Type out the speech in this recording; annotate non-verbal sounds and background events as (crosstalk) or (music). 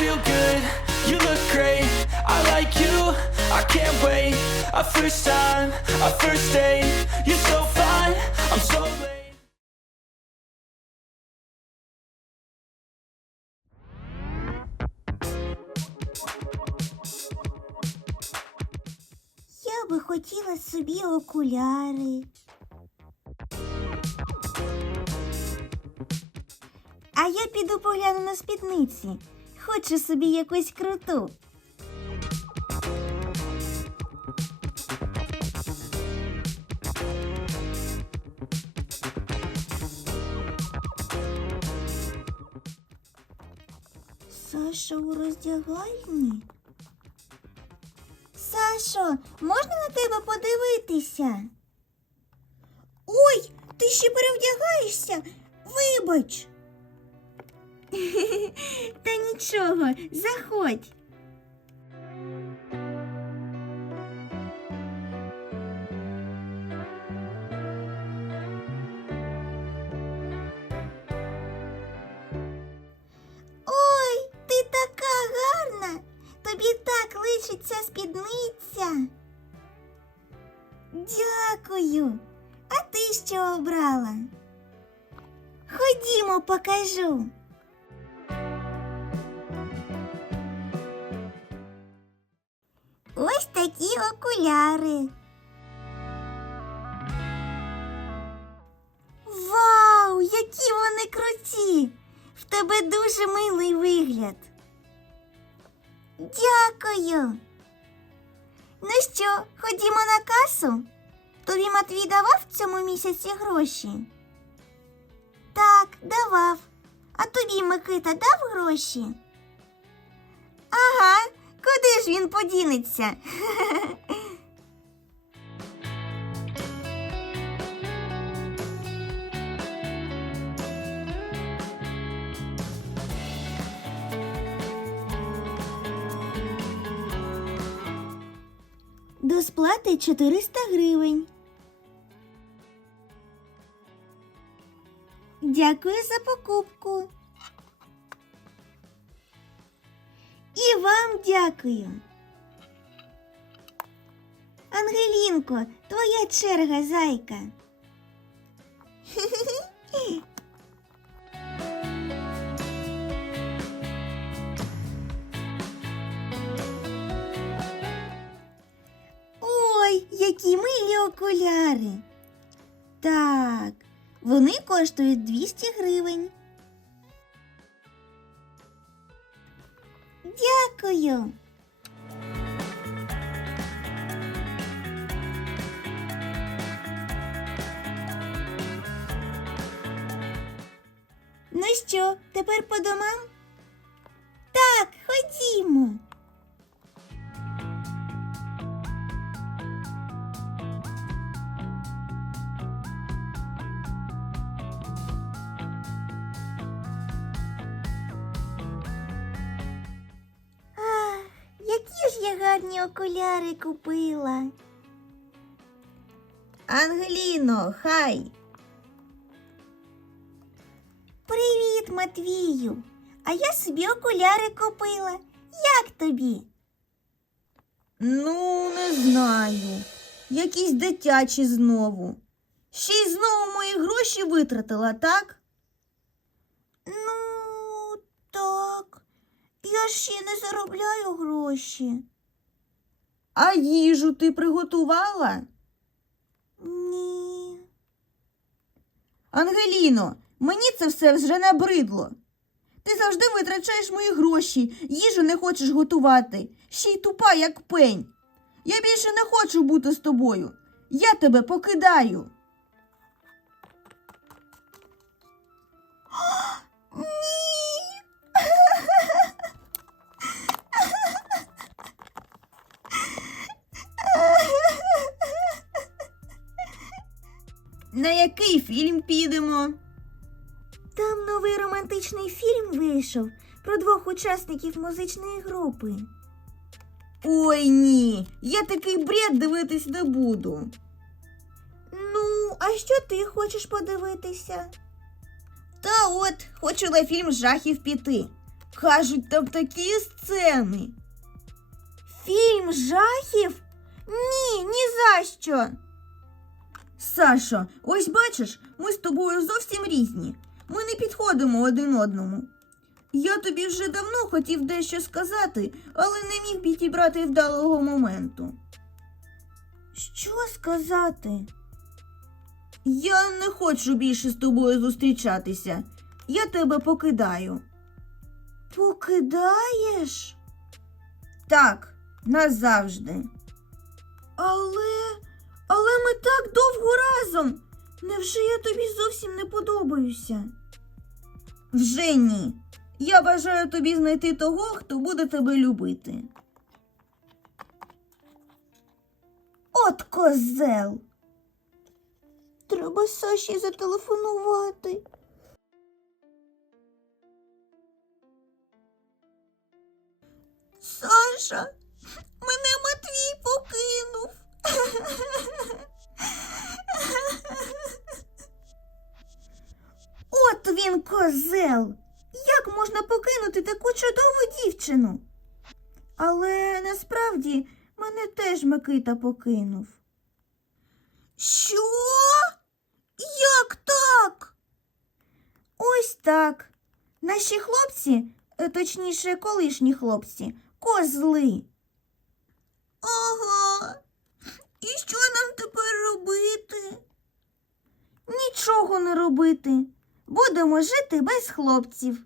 feel good, you look great. I like you, I can't wait. A first time, a first date. You're so fine, I'm so late. Я би хотіла собі окуляри. А я піду погляну на спідниці. Хочу собі якусь круту. Саша у роздягальні? Сашо, можна на тебе подивитися? Ой, ти ще перевдягаєшся? Вибач. (laughs) Та нічого, заходь. Ой, ти така гарна. Тобі так лишиться спідниця. Дякую. А ти що обрала? Ходімо, покажу. Такі окуляри. Вау, які вони круті! В тебе дуже милий вигляд. Дякую. Ну що, ходімо на касу? Тобі Матвій давав в цьому місяці гроші? Так, давав. А тобі Микита дав гроші? Ага, куди ж він подінеться? До сплати 400 гривень. Дякую за покупку. І вам дякую. Ангелінко, твоя черга, зайка. (laughs) Ой, які милі окуляри. Так, вони коштують 200 гривень. Дякую. Ну що, тепер по домам? Так, ходімо. Гарні окуляри купила. Ангеліно, хай. Привіт, Матвію. А я собі окуляри купила. Як тобі? Ну, не знаю. Якісь дитячі знову. Ще й знову мої гроші витратила, так? Ну, так. Я ще не заробляю гроші. А їжу ти приготувала? Ні. Ангеліно, мені це все вже набридло. Ти завжди витрачаєш мої гроші, їжу не хочеш готувати, ще й тупа, як пень. Я більше не хочу бути з тобою. Я тебе покидаю. На який фільм підемо? Там новий романтичний фільм вийшов про двох учасників музичної групи. Ой ні, я такий бред дивитись не буду. Ну, а що ти хочеш подивитися? Та от, хочу на фільм жахів піти. Кажуть, там такі сцени. Фільм жахів? Ні, ні за що. Сашо, ось бачиш, ми з тобою зовсім різні. Ми не підходимо один одному. Я тобі вже давно хотів дещо сказати, але не міг підібрати вдалого моменту. Що сказати? Я не хочу більше з тобою зустрічатися. Я тебе покидаю. Покидаєш? Так, назавжди. Але. Але ми так довго разом. Невже я тобі зовсім не подобаюся? Вже ні. Я бажаю тобі знайти того, хто буде тебе любити. От козел. Треба Саші зателефонувати. Саша, козел. Як можна покинути таку чудову дівчину? Але насправді мене теж Микита покинув. Що? Як так? Ось так. Наші хлопці, е, точніше, колишні хлопці, козли. Ага. І що нам тепер робити? Нічого не робити. Будемо жити без хлопців.